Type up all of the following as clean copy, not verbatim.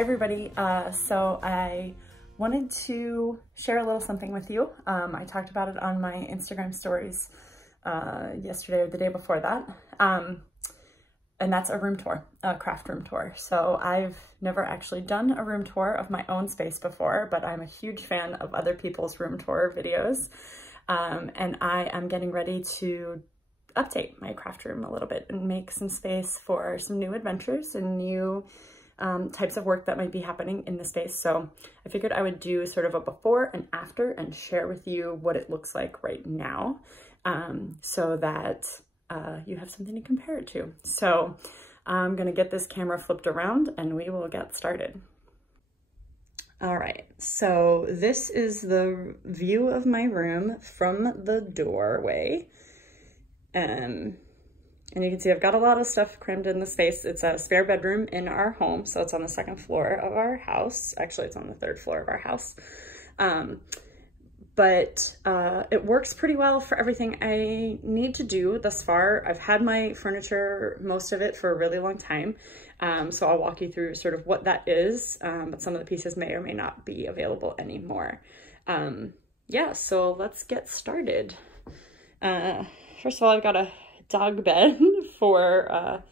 Hi everybody, so I wanted to share a little something with you. I talked about it on my Instagram stories yesterday or the day before that, and that's a room tour, a craft room tour. So I've never actually done a room tour of my own space before, but I'm a huge fan of other people's room tour videos, and I am getting ready to update my craft room a little bit and make some space for some new adventures and new types of work that might be happening in the space. So I figured I would do sort of a before and after and share with you what it looks like right now, so that you have something to compare it to. So I'm gonna get this camera flipped around and we will get started. All right, so this is the view of my room from the doorway. And you can see I've got a lot of stuff crammed in the space. It's a spare bedroom in our home, so it's on the second floor of our house. Actually, it's on the third floor of our house. But it works pretty well for everything I need to do thus far. I've had my furniture, most of it, for a really long time. So I'll walk you through sort of what that is, but some of the pieces may or may not be available anymore. Yeah, so let's get started. First of all, I've got a dog bed for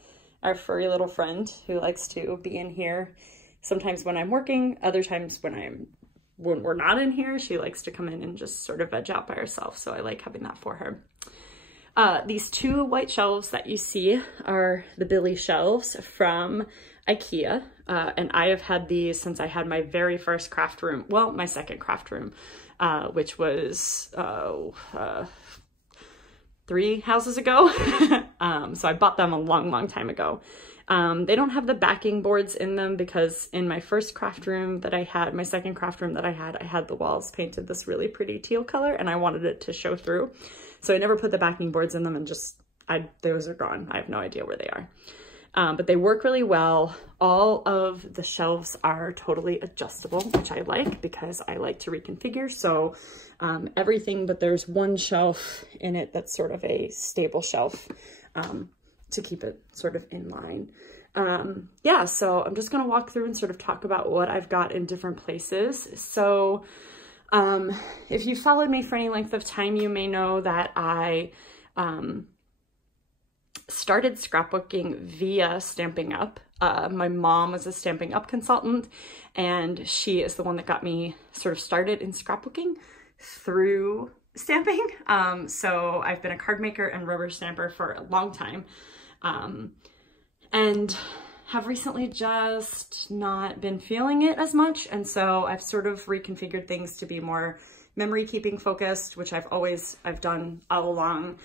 our furry little friend who likes to be in here sometimes when I'm working, other times when we're not in here, she likes to come in and just sort of veg out by herself, so I like having that for her. These two white shelves that you see are the Billy shelves from IKEA, and I have had these since I had my very first craft room, well, my second craft room, which was 3 houses ago. So I bought them a long time ago. They don't have the backing boards in them because in my first craft room that I had, my second craft room that I had the walls painted this really pretty teal color and I wanted it to show through. So I never put the backing boards in them and those are gone. I have no idea where they are. But they work really well. All of the shelves are totally adjustable, which I like because I like to reconfigure. So everything, but there's one shelf in it that's sort of a stable shelf to keep it sort of in line. Yeah, so I'm just gonna walk through and sort of talk about what I've got in different places. So if you followed me for any length of time, you may know that I started scrapbooking via Stampin' Up. My mom was a Stampin' Up consultant, and she is the one that got me sort of started in scrapbooking through stamping. So I've been a card maker and rubber stamper for a long time, and have recently just not been feeling it as much. And so I've sort of reconfigured things to be more memory keeping focused, which I've done all along.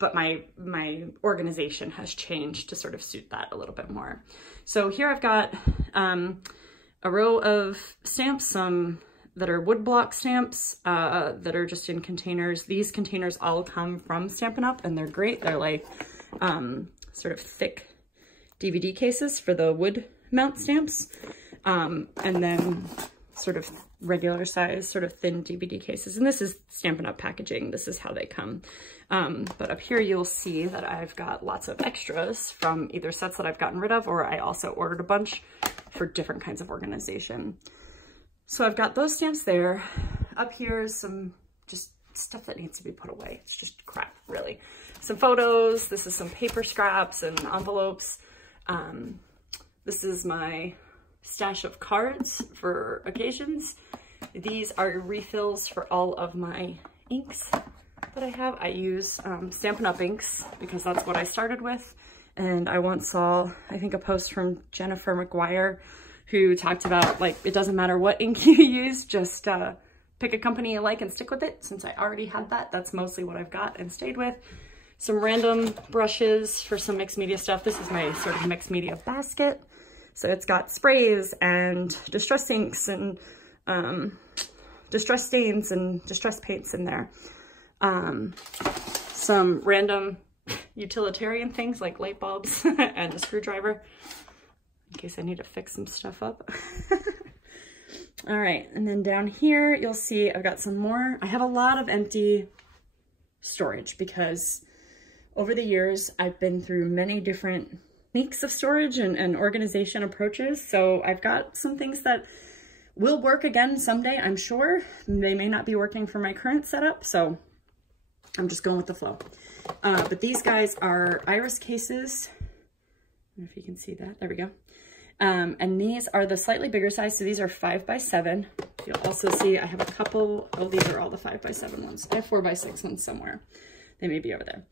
But my organization has changed to sort of suit that a little bit more. So here I've got a row of stamps, some that are woodblock stamps that are just in containers. These containers all come from Stampin' Up and they're great. They're like sort of thick DVD cases for the wood mount stamps. And then sort of regular size, sort of thin DVD cases. And this is Stampin' Up packaging. This is how they come. But up here you'll see that I've got lots of extras from either sets that I've gotten rid of, or I also ordered a bunch for different kinds of organization. So I've got those stamps there. Up here is some just stuff that needs to be put away. It's just crap, really. Some photos. This is some paper scraps and envelopes. This is my stash of cards for occasions. These are refills for all of my inks that I have. I use Stampin' Up inks because that's what I started with. And I once saw, I think, a post from Jennifer McGuire who talked about, like, it doesn't matter what ink you use, just pick a company you like and stick with it. Since I already had that, that's mostly what I've got and stayed with. Some random brushes for some mixed media stuff. This is my sort of mixed media basket. So it's got sprays and distress inks and distress stains and distress paints in there. Some random utilitarian things like light bulbs and a screwdriver in case I need to fix some stuff up. All right, and then down here you'll see I've got some more. I have a lot of empty storage because over the years I've been through many different techniques of storage and organization approaches. So I've got some things that will work again someday, I'm sure. They may not be working for my current setup, so I'm just going with the flow. But these guys are iris cases. I don't know if you can see that. There we go. And these are the slightly bigger size. So these are 5x7. You'll also see I have a couple. Oh, these are all the 5x7 ones. I have 4x6 ones somewhere. They may be over there.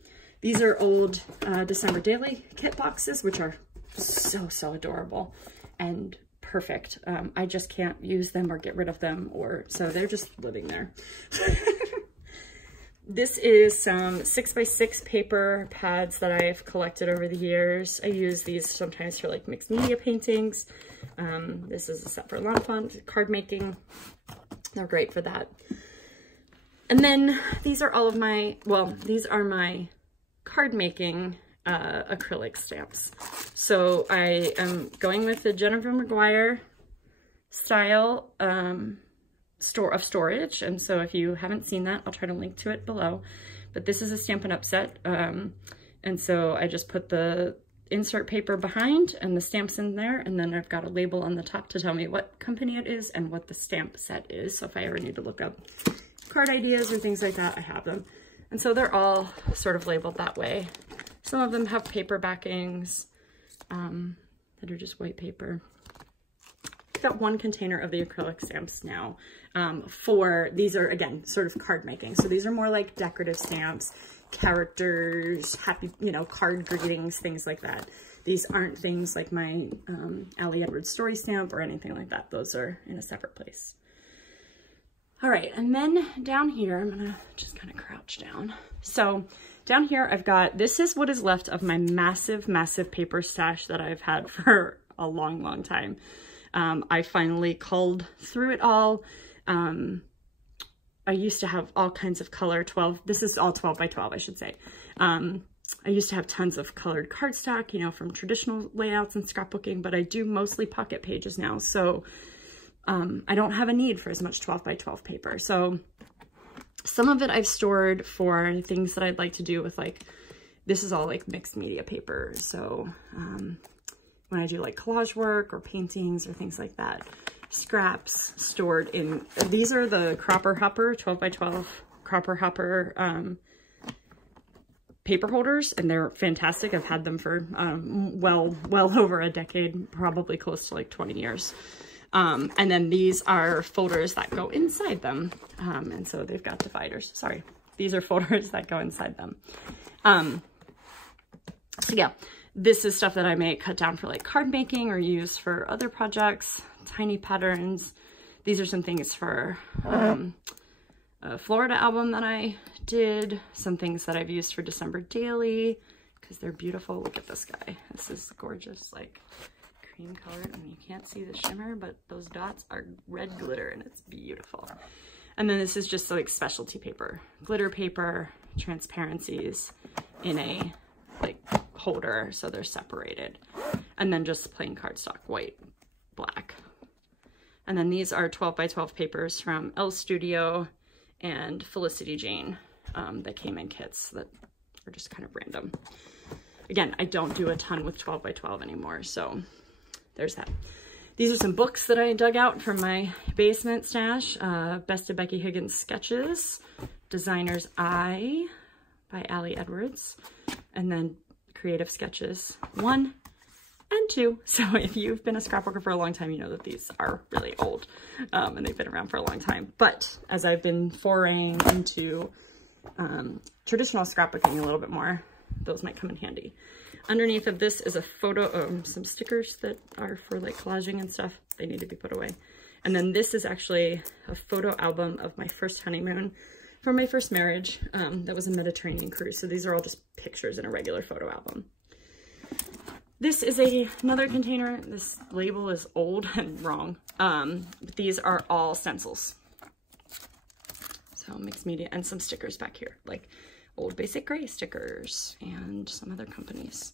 These are old December Daily kit boxes, which are so adorable and perfect. I just can't use them or get rid of them, or so they're just living there. This is some 6x6 paper pads that I've collected over the years. I use these sometimes for like mixed media paintings. This is a set for lawn font, card making. They're great for that. And then these are all of my, well, these are my card making acrylic stamps. So I am going with the Jennifer McGuire style storage, and so if you haven't seen that, I'll try to link to it below. But this is a Stampin' Up set, and so I just put the insert paper behind and the stamps in there, and then I've got a label on the top to tell me what company it is and what the stamp set is. So if I ever need to look up card ideas or things like that, I have them. And so they're all sort of labeled that way. Some of them have paper backings that are just white paper. I've got one container of the acrylic stamps now. These are, again, sort of card making. So these are more like decorative stamps, characters, happy, you know, card greetings, things like that. These aren't things like my Ali Edwards story stamp or anything like that. Those are in a separate place. All right, and then down here, I'm gonna just kind of crouch down. So down here, I've got, this is what is left of my massive paper stash that I've had for a long time. I finally culled through it all. I used to have all kinds of color, this is all 12x12, I should say. I used to have tons of colored cardstock, you know, from traditional layouts and scrapbooking, but I do mostly pocket pages now. So I don't have a need for as much 12x12 paper. So some of it I've stored for things that I'd like to do with, like, this is all like mixed media paper. So when I do like collage work or paintings or things like that, scraps stored in, these are the Cropper Hopper 12x12 Cropper Hopper paper holders, and they're fantastic. I've had them for well over a decade, probably close to like 20 years. And then these are folders that go inside them. And so they've got dividers. Sorry, these are folders that go inside them. So yeah, this is stuff that I may cut down for like card making or use for other projects, tiny patterns. These are some things for a Florida album that I did, some things that I've used for December Daily, because they're beautiful. Look at this guy. This is gorgeous, like cream colored, and you can't see the shimmer, but those dots are red glitter and it's beautiful. And then this is just like specialty paper, glitter paper, transparencies in a like holder, so they're separated. And then just plain cardstock, white, black. And then these are 12x12 papers from Elle Studio and Felicity Jane that came in kits that are just kind of random. Again, I don't do a ton with 12x12 anymore, so there's that. These are some books that I dug out from my basement stash. Best of Becky Higgins Sketches, Designer's Eye by Ali Edwards, and then Creative Sketches 1 and 2. So if you've been a scrapbooker for a long time, you know that these are really old and they've been around for a long time. But as I've been foraying into traditional scrapbooking a little bit more, those might come in handy. Underneath of this is a photo of some stickers that are for like collaging and stuff. They need to be put away. And then this is actually a photo album of my first honeymoon from my first marriage. That was a Mediterranean cruise. So these are all just pictures in a regular photo album. This is another container. This label is old and wrong. But these are all stencils. So mixed media and some stickers back here, like Old Basic Gray stickers and some other companies.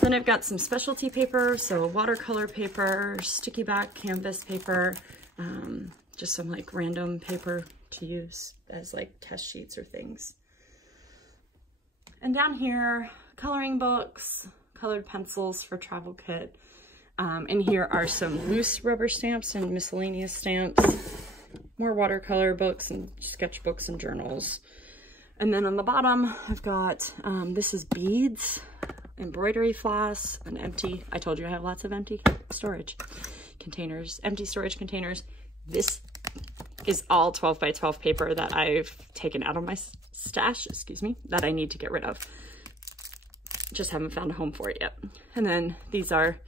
Then I've got some specialty paper, so watercolor paper, sticky back canvas paper, just some like random paper to use as like test sheets or things. And down here, coloring books, colored pencils for travel kit. And here are some loose rubber stamps and miscellaneous stamps, more watercolor books and sketchbooks and journals. And then on the bottom, I've got, this is beads, embroidery floss, an empty, I told you I have lots of empty storage containers, empty storage containers. This is all 12 by 12 paper that I've taken out of my stash, excuse me, that I need to get rid of. Just haven't found a home for it yet. And then these are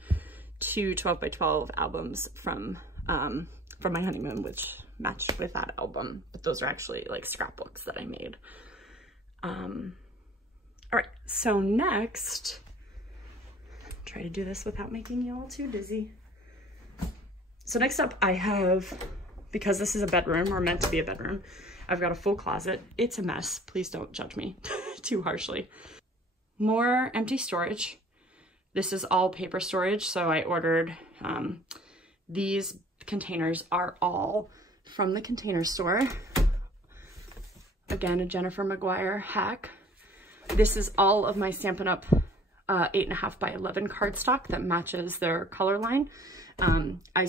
2 12 by 12 albums from my honeymoon, which matched with that album, but those are actually like scrapbooks that I made. All right, so next, try to do this without making you all too dizzy. So next up I have, because this is a bedroom, or meant to be a bedroom, I've got a full closet. It's a mess. Please don't judge me too harshly. More empty storage. This is all paper storage, so I ordered, these containers are all from the Container Store. Again, a Jennifer McGuire hack. This is all of my Stampin' Up! 8.5 by 11 cardstock that matches their color line. I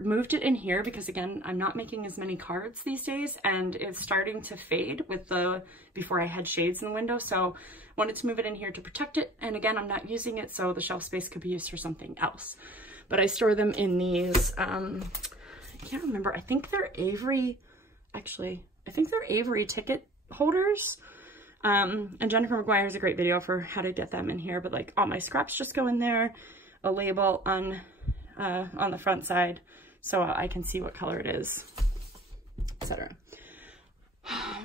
moved it in here because, again, I'm not making as many cards these days, and it's starting to fade with before I had shades in the window, so wanted to move it in here to protect it. And again, I'm not using it, so the shelf space could be used for something else. But I store them in these, I can't remember, I think they're Avery, actually, I think they're Avery ticket holders. And Jennifer McGuire has a great video for how to get them in here, but like all my scraps just go in there, a label on the front side so I can see what color it is, etc.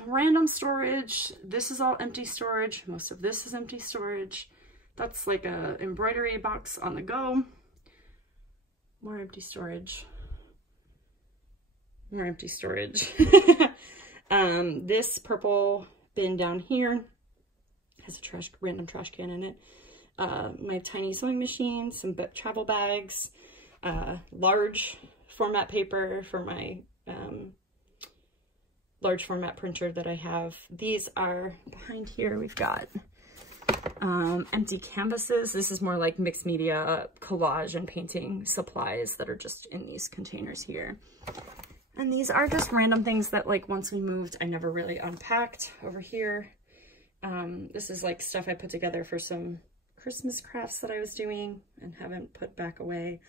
Random storage. This is all empty storage. Most of this is empty storage. That's like a embroidery box on the go. More empty storage. More empty storage. This purple bin down here has a random trash can in it. My tiny sewing machine, some travel bags, large format paper for my large format printer that I have. These are behind here. We've got empty canvases. This is more like mixed media collage and painting supplies that are just in these containers here. And these are just random things that, like, once we moved, I never really unpacked. Over here, this is like stuff I put together for some Christmas crafts that I was doing and haven't put back away.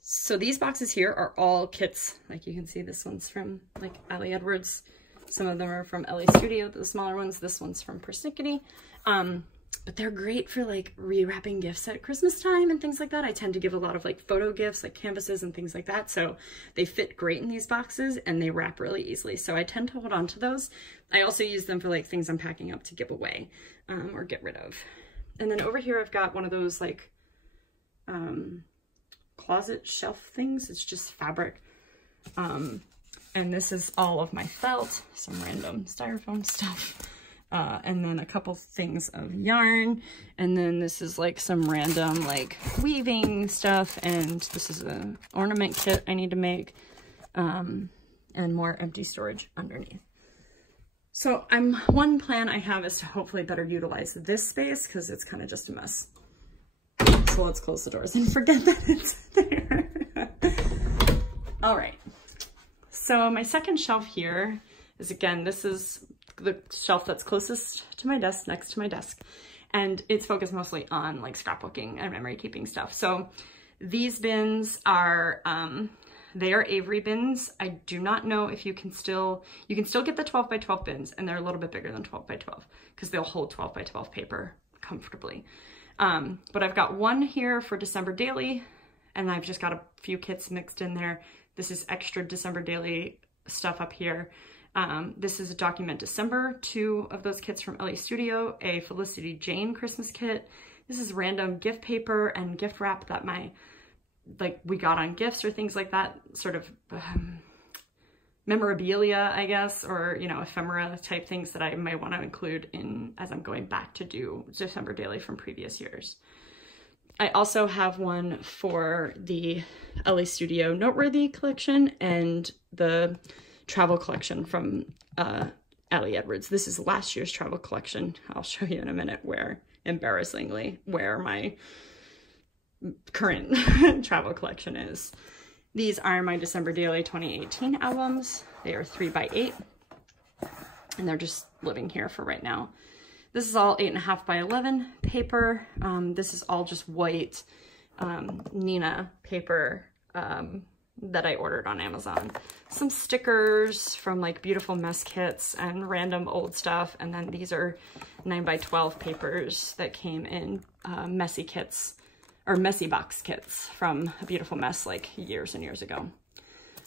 So these boxes here are all kits. Like you can see, this one's from like Ellie Edwards. Some of them are from Ellie Studio, the smaller ones. This one's from Persnickety. But they're great for like rewrapping gifts at Christmas time and things like that. I tend to give a lot of like photo gifts, like canvases and things like that. So they fit great in these boxes and they wrap really easily. So I tend to hold on to those. I also use them for like things I'm packing up to give away or get rid of. And then over here, I've got one of those like closet shelf things. It's just fabric. And this is all of my felt, some random styrofoam stuff. And then a couple things of yarn, and then this is like some random like weaving stuff, and this is an ornament kit I need to make, and more empty storage underneath. So one plan I have is to hopefully better utilize this space because it's kind of just a mess. So let's close the doors and forget that it's there. All right, so my second shelf here is, again, this is the shelf that's closest to my desk, next to my desk, and it's focused mostly on like scrapbooking and memory keeping stuff. So these bins are they are Avery bins. I do not know if you can still get the 12 by 12 bins, and they're a little bit bigger than 12 by 12 because they'll hold 12 by 12 paper comfortably. But I've got one here for December Daily, and I've just got a few kits mixed in there. This is extra December Daily stuff up here. This is a Document December, 2 of those kits from Ellie Studio, a Felicity Jane Christmas kit. This is random gift paper and gift wrap that we got on gifts or things like that, sort of memorabilia, I guess, or, you know, ephemera type things that I might want to include in as I'm going back to do December Daily from previous years. I also have one for the Ellie Studio Noteworthy collection and the travel collection from Ellie Edwards. This is last year's travel collection. I'll show you in a minute where embarrassingly where my current travel collection is. These are my December Daily 2018 albums. They are 3x8 and they're just living here for right now. This is all 8.5 by 11 paper. This is all just white Nina paper that I ordered on Amazon. Some stickers from like beautiful mess kits and random old stuff. And then these are 9x12 papers that came in messy kits or messy box kits from A Beautiful Mess like years and years ago.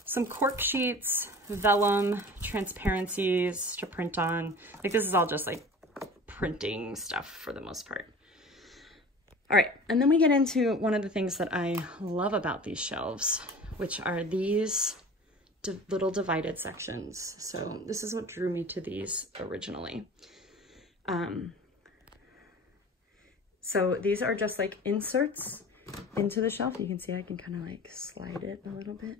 Some cork sheets, vellum, transparencies to print on. Like this is all just like printing stuff for the most part. All right, and then we get into one of the things that I love about these shelves, which are these little divided sections. So this is what drew me to these originally. So these are just like inserts into the shelf. You can see I can kind of like slide it a little bit.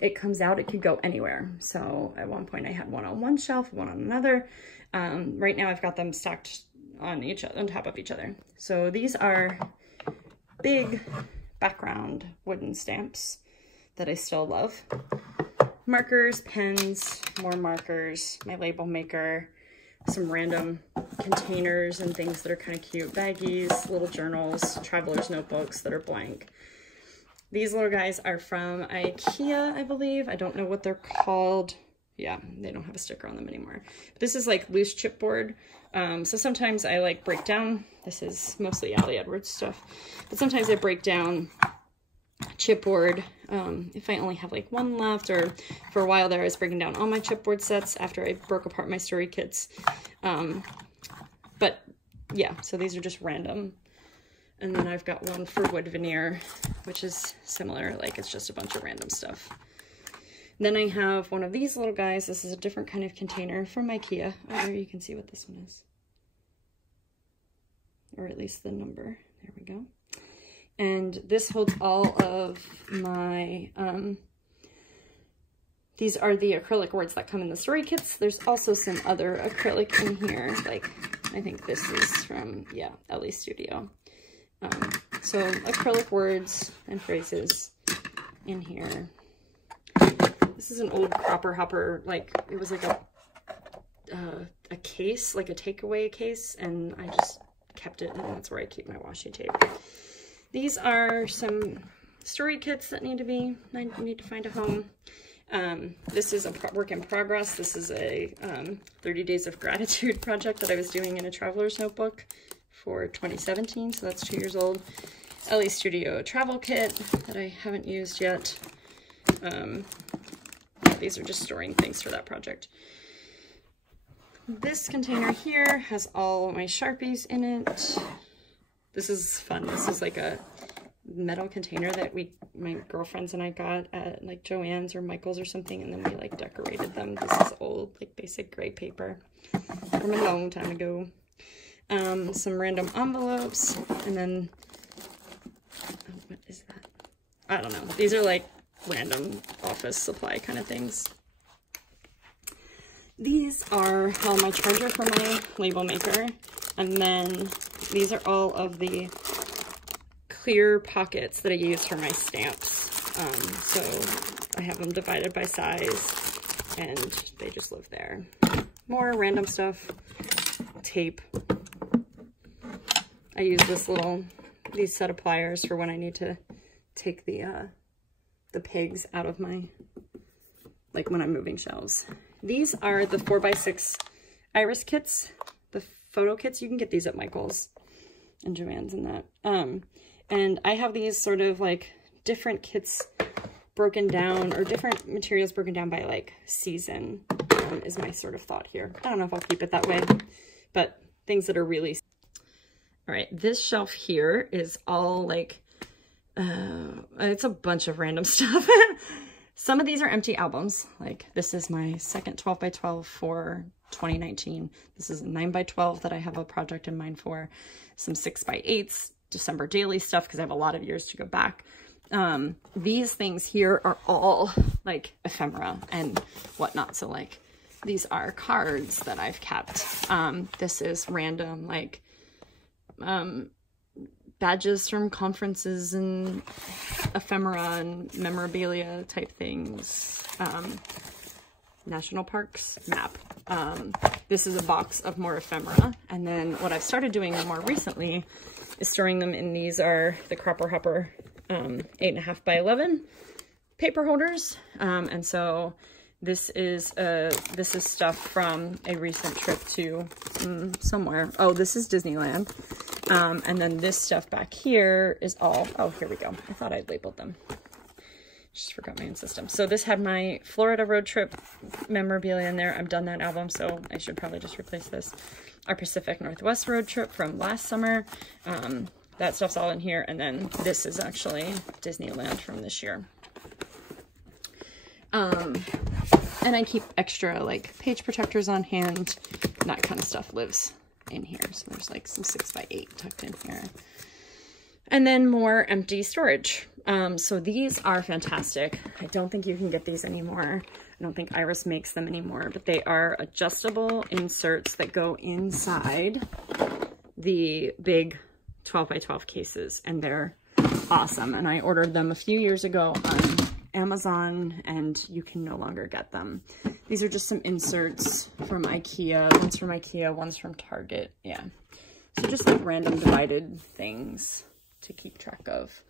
It comes out, it could go anywhere. So at one point I had one on one shelf, one on another. Right now I've got them stacked on top of each other. So these are big background wooden stamps that I still love. Markers, pens, more markers, my label maker, some random containers and things that are kind of cute, baggies, little journals, traveler's notebooks that are blank. These little guys are from IKEA, I believe. I don't know what they're called. Yeah, they don't have a sticker on them anymore. But this is like loose chipboard. So sometimes I like break down, this is mostly Ali Edwards stuff, but sometimes I break down chipboard if I only have like one left, or for a while there I was breaking down all my chipboard sets after I broke apart my story kits. But yeah, so these are just random. And then I've got one for wood veneer, which is similar, like it's just a bunch of random stuff. Then I have one of these little guys. This is a different kind of container from IKEA. Oh, there you can see what this one is. Or at least the number. There we go. And this holds all of my, these are the acrylic words that come in the story kits. There's also some other acrylic in here. Like, I think this is from, yeah, Ellie Studio. So acrylic words and phrases in here. This is an old Cropper Hopper, like it was like a case, like a takeaway case, and I just kept it, and that's where I keep my washi tape. These are some story kits that I need to find a home. This is a work in progress. This is a 30 Days of Gratitude project that I was doing in a traveler's notebook for 2017, so that's 2 years old. Ellie Studio travel kit that I haven't used yet. These are just storing things for that project. This container here has all my Sharpies in it. This is fun. This is like a metal container that my girlfriends and I got at like Joann's or Michael's or something, and then we like decorated them. This is old, like basic gray paper from a long time ago. Some random envelopes, and then, oh, what is that? I don't know. These are like random office supply kind of things. These are all my charger for my label maker, and then these are all of the clear pockets that I use for my stamps. So I have them divided by size, and they just live there. More random stuff, tape. I use these set of pliers for when I need to take the pegs out of my, like when I'm moving shelves. These are the 4x6 iris kits, the photo kits. You can get these at Michael's and Joann's and that. And I have these sort of like different kits broken down, or different materials broken down by like season, is my sort of thought here. I don't know if I'll keep it that way, but things that are really... All right, this shelf here is all like, it's a bunch of random stuff. Some of these are empty albums. Like this is my second 12x12 for 2019. This is a 9x12 that I have a project in mind for. Some 6x8s, December daily stuff, because I have a lot of years to go back. These things here are all like ephemera and whatnot. So like these are cards that I've kept. This is random like badges from conferences and ephemera and memorabilia type things. National Parks map. This is a box of more ephemera. And then what I've started doing more recently is storing them in these are the Cropper Hopper 8.5 by 11 paper holders. And so this is stuff from a recent trip to somewhere. Oh, this is Disneyland. And then this stuff back here is all, oh, here we go. I thought I'd labeled them. Just forgot my own system. So this had my Florida road trip memorabilia in there. I've done that album, so I should probably just replace this. Our Pacific Northwest road trip from last summer. That stuff's all in here. And then this is actually Disneyland from this year. And I keep extra like page protectors on hand. That kind of stuff lives in here. So there's like some 6x8 tucked in here. And then more empty storage. So these are fantastic. I don't think you can get these anymore. I don't think Iris makes them anymore, but they are adjustable inserts that go inside the big 12x12 cases, and they're awesome. And I ordered them a few years ago on Amazon, and you can no longer get them. These are just some inserts from IKEA. One's from IKEA, one's from Target. Yeah. So just like random divided things to keep track of.